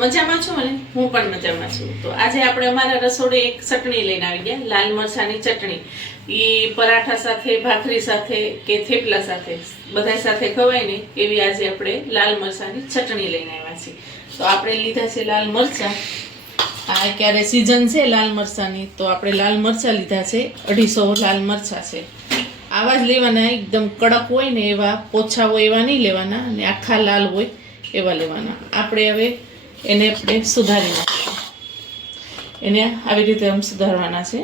મજામાં છો ને? હું પણ મજામાં છું. તો આજે આપણે અમારા રસોડે એક ચટણી લઈને આવી ગયા, લાલ મરચાની ચટણી. એ પરાઠા સાથે, ભાખરી સાથે કે થેપલા સાથે બધા સાથે ખવાય ને એવી આજે આપણે લાલ મરચાની ચટણી લઈને આવ્યા છીએ. તો આપણે લીધા છે લાલ મરચા. આ ક્યારે સીઝન છે લાલ મરચાની, તો આપણે લાલ મરચા લીધા છે. 250 લાલ મરચા છે. આવા જ લેવાના, એકદમ કડક હોય ને એવા, પોછા હોય એવા નહીં લેવાના, અને આખા લાલ હોય એવા લેવાના. આપણે હવે એને આપણે સુધારી નાખીશું. એને આવી રીતે આમ સુધારવાના છે.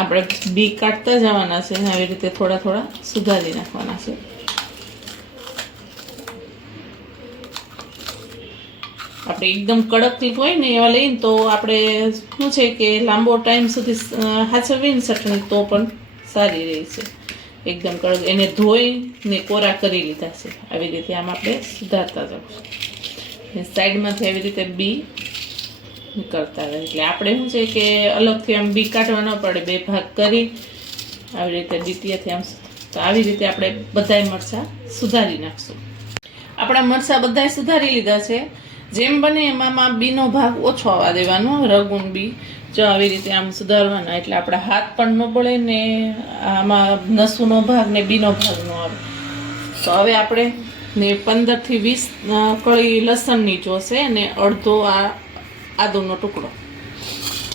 આપણે બી કાઢતા જવાના છે, આવી રીતે થોડા થોડા સુધારી નાખવાના છે. આપણે એકદમ કડક હોય ને એવા લઈને તો આપણે શું છે કે લાંબો ટાઈમ સુધી સાચવીને ચટણી તો પણ સારી રહે છે. એકદમ કડક એને ધોઈને કોરા કરી લીધા છે. આવી રીતે આમ આપણે સુધારતા જવું. સાઈડમાંથી આવી રીતે બી નીકળતા રહે. એટલે આપણે શું છે કે અલગથી આમ બી કાઢવા ન પડે, બે ભાગ કરી આવી રીતે ડીટીએથી આમ. તો આવી રીતે આપણે બધાય મરચાં સુધારી નાખશું. આપણા મરચાં બધાય સુધારી લીધા છે. જેમ બને એમાં બીનો ભાગ ઓછો આવવા દેવાનો, રગુન બી જો આવી રીતે આમ સુધારવાના. એટલે આપણા હાથ પણ ન બળે ને આમાં નસુનો ભાગ ને બીનો ભાગ ન આવે. તો હવે આપણે ને 15 થી 20 કળી લસણની જોશે અને અડધો આ આદુનો ટુકડો.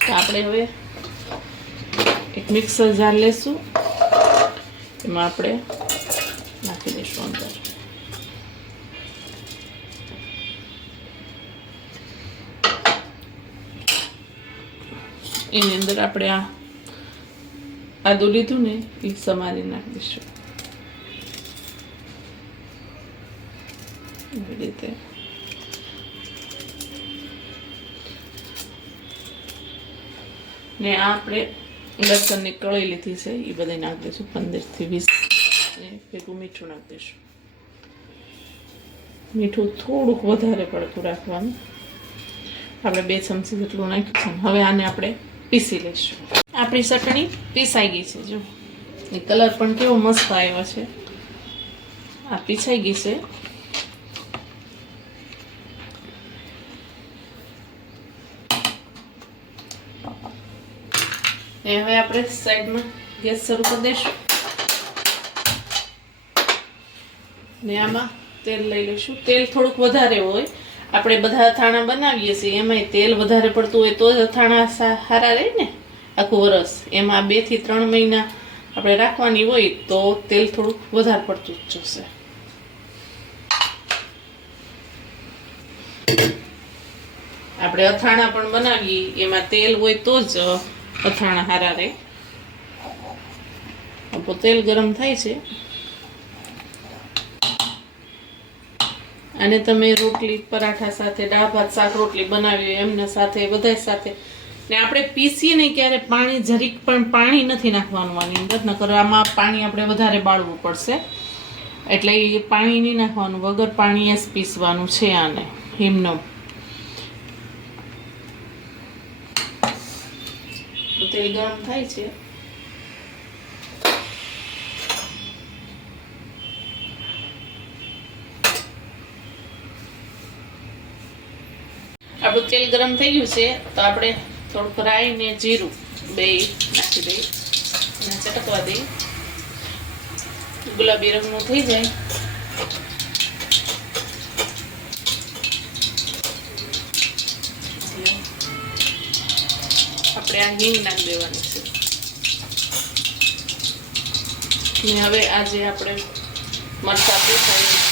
તો આપણે હવે એક મિક્સર જાર લેશું, એમાં આપણે નાખી દઈશું અંદર. એની અંદર આપણે આ આદુ લીધું ને એ સમારી નાખી દઈશું. એવી રીતે ને આપણે લસણની કળી લીધી છે એ બધી નાખી દઈશું. 15 થી 20 ભેગું મીઠું નાખી દઈશું. મીઠું થોડુંક વધારે પડતું રાખવાનું. આપણે 2 ચમચી જેટલું નાખ્યું છે. હવે આને આપણે પીસી લઈશું. આપણી ચટણી પીસાઈ ગઈ છે. જો એ કલર પણ કેવો મસ્ત આવ્યો છે. આ પીસાઈ ગઈ છે. હવે આપણે સાઈડમાં ગેસ શરૂ કરી દઈશું ને આમાં તેલ લઈ લઈશું. તેલ થોડુંક વધારે હોય. આપણે બધા અથાણા બનાવીએ છીએ એમાંય તેલ વધારે પડતું હોય તો જ અથાણા સારા રહે ને આખું વરસ. એમાં 2 થી 3 મહિના આપણે રાખવાની હોય તો તેલ થોડુંક વધારે પડતું જ જોશે. આપણે અથાણા પણ બનાવીએ એમાં તેલ હોય તો જ અથાણા સારા રહે. આપણું તેલ ગરમ થાય છે. અને તમે રોટલી, પરાઠા સાથે, દાળ ભાત, શાક રોટલી બનાવી હોય એમના સાથે, બધા સાથે. ને આપણે પીસીએ ને ક્યારે પાણી જરીક પણ પાણી નથી નાખવાનું આની અંદર, નકર આમાં પાણી આપણે વધારે બાળવું પડશે. એટલે એ પાણી નહીં નાખવાનું, વગર પાણીએ જ પીસવાનું છે આને એમનો. તેલ ગરમ થાય છે. આપણું તેલ ગરમ થઈ ગયું છે તો આપણે થોડુંક રાઈ ને જીરું બે નાખી દઈએ અને ચટકવા દઈએ. ગુલાબી રંગનું થઈ જાય આપણે આ હિંગ નાખી દેવાની છે. ને હવે આજે આપણે મરચાં પીસાઈ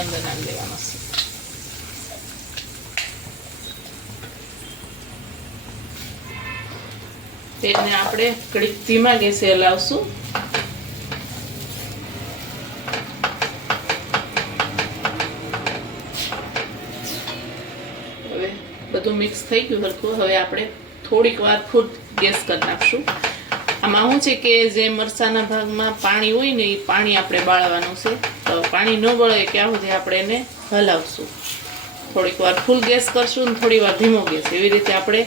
અંદર નાખી દેવાનો છે. તેને આપણે કડીક ધીમા ગેસે હલાવશું. હવે બધું મિક્સ થઈ ગયું હરખું. હવે આપણે થોડીક વાર ફૂટ ગેસ કરી નાખશું. આમાં શું છે કે જે મરચાંના ભાગમાં પાણી હોય ને એ પાણી આપણે બાળવાનું છે. તો પાણી ન બળે ત્યાં સુધી આપણે એને હલાવશું. થોડીક વાર ફૂલ ગેસ કરશું ને થોડી વાર ધીમો ગેસ, એવી રીતે આપણે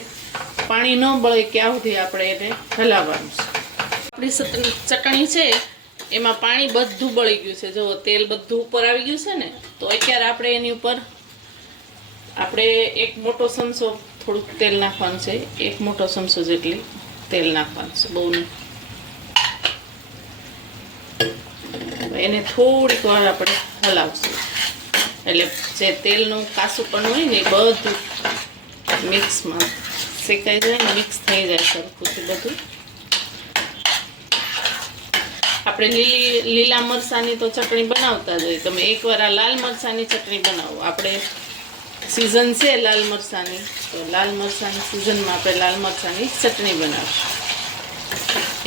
પાણી ન બળે ત્યાં સુધી આપણે એને હલાવવાનું છે. આપણી ચટણી છે એમાં પાણી બધું બળી ગયું છે. જો તેલ બધું ઉપર આવી ગયું છે ને, તો અત્યારે આપણે એની ઉપર એક મોટો ચમચો થોડુંક તેલ નાખવાનું છે. એક મોટો ચમચો જેટલી તેલ નાખવાનું છે, બહુ નહીં. એને થોડીક વાર આપણે હલાવશું, એટલે જે તેલનું કાસું પણ હોય ને એ બધું મિક્સમાં શેકાઈ જાય ને, મિક્સ થઈ જાય સરખુંથી બધું. આપણે લીલા મરચાંની તો ચટણી બનાવતા જ હોય. તમે એકવાર આ લાલ મરચાંની ચટણી બનાવો. આપણે સિઝન છે લાલ મરચાંની, તો લાલ મરચાંની સિઝનમાં આપણે લાલ મરચાંની ચટણી બનાવશું.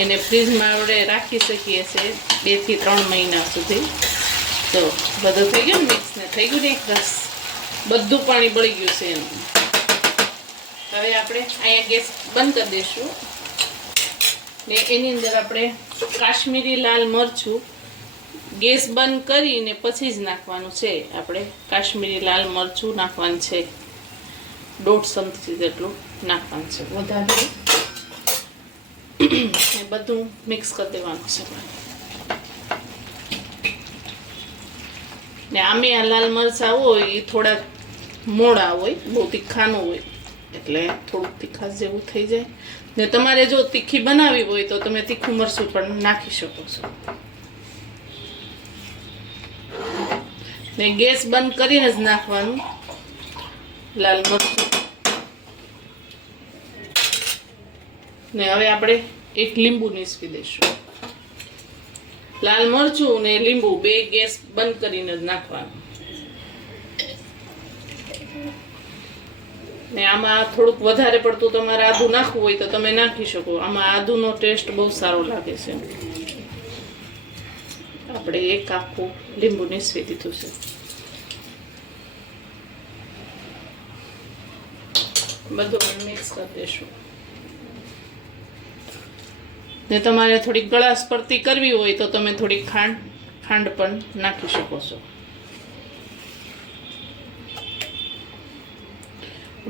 એને ફ્રીજમાં આપણે રાખી શકીએ છીએ 2 થી 3 મહિના સુધી. તો બધું થઈ ગયું ને, મિક્સ ને થઈ ગયું ને એક રસ, બધું પાણી બળી ગયું છે એનું. હવે આપણે અહીંયા ગેસ બંધ કરી દઈશું ને એની અંદર આપણે કાશ્મીરી લાલ મરચું ગેસ બંધ કરીને પછી જ નાખવાનું છે. આપણે કાશ્મીરી લાલ મરચું નાખવાનું છે, 1.5 ચમચી જેટલું નાખવાનું છે વધારે. એ બધું મિક્સ કરી દેવાનું છે. ને આમે આ લાલ મરચાં હોય એ થોડા મોડા હોય, બહુ તીખા ન હોય, એટલે થોડુંક તીખાશ જેવું થઈ જાય. ને તમારે જો તીખી બનાવવી હોય તો તમે તીખું મરચું પણ નાખી શકો છો. ને ગેસ બંધ કરીને જ નાખવાનું લાલ મરચું. ને હવે આપણે એક લીંબુ નીસવી દઈશું. લાલ મરચું ને લીંબુ બે ગેસ બંધ કરીને જ નાખવાનું. ને આમાં થોડુંક વધારે પડતું તમારે આદુ નાખવું હોય તો તમે નાખી શકો. આમાં આદુનો ટેસ્ટ બહુ સારો લાગે છે. આપણે એક આખું લીંબુ નીસવી દીધું છે. બધું મિક્સ કરી દઈશું. ને તમારે થોડીક ગળાશ પડતી કરવી હોય તો તમે થોડીક ખાંડ પણ નાખી શકો છો.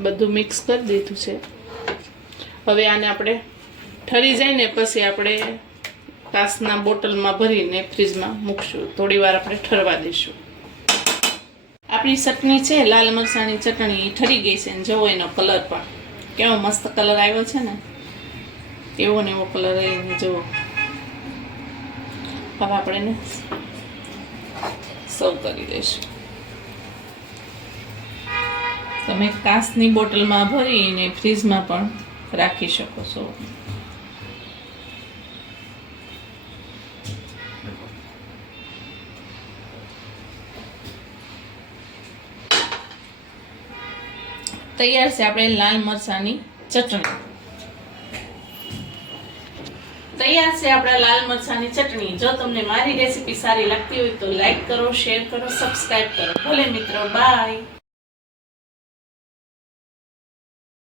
બધું મિક્સ કરી દીધું છે. હવે આને આપણે ઠરી જાય ને પછી આપણે કાચના બોટલમાં ભરીને ફ્રીજમાં મૂકશું. થોડી વાર આપણે ઠરવા દઈશું. આપણી ચટણી છે લાલ મરચાંની ચટણી ઠરી ગઈ છે. જુઓ એનો કલર પણ કેવો મસ્ત કલર આવ્યો છે ને, એવો ને એવો કલર આવીને જુઓ. હવે આપણે એને સર્વ કરી દઈશું. તમે કાચની બોટલમાં ભરીને ફ્રીજમાં પણ રાખી શકો છો. તૈયાર છે આપણે લાલ મરચાંની ચટણી. તૈયાર છે આપણા લાલ મરચાંની ચટણી. જો તમને મારી રેસીપી સારી લાગતી હોય તો લાઈક કરો, શેર કરો, સબસ્ક્રાઇબ કરો. ભલે મિત્રો, બાય.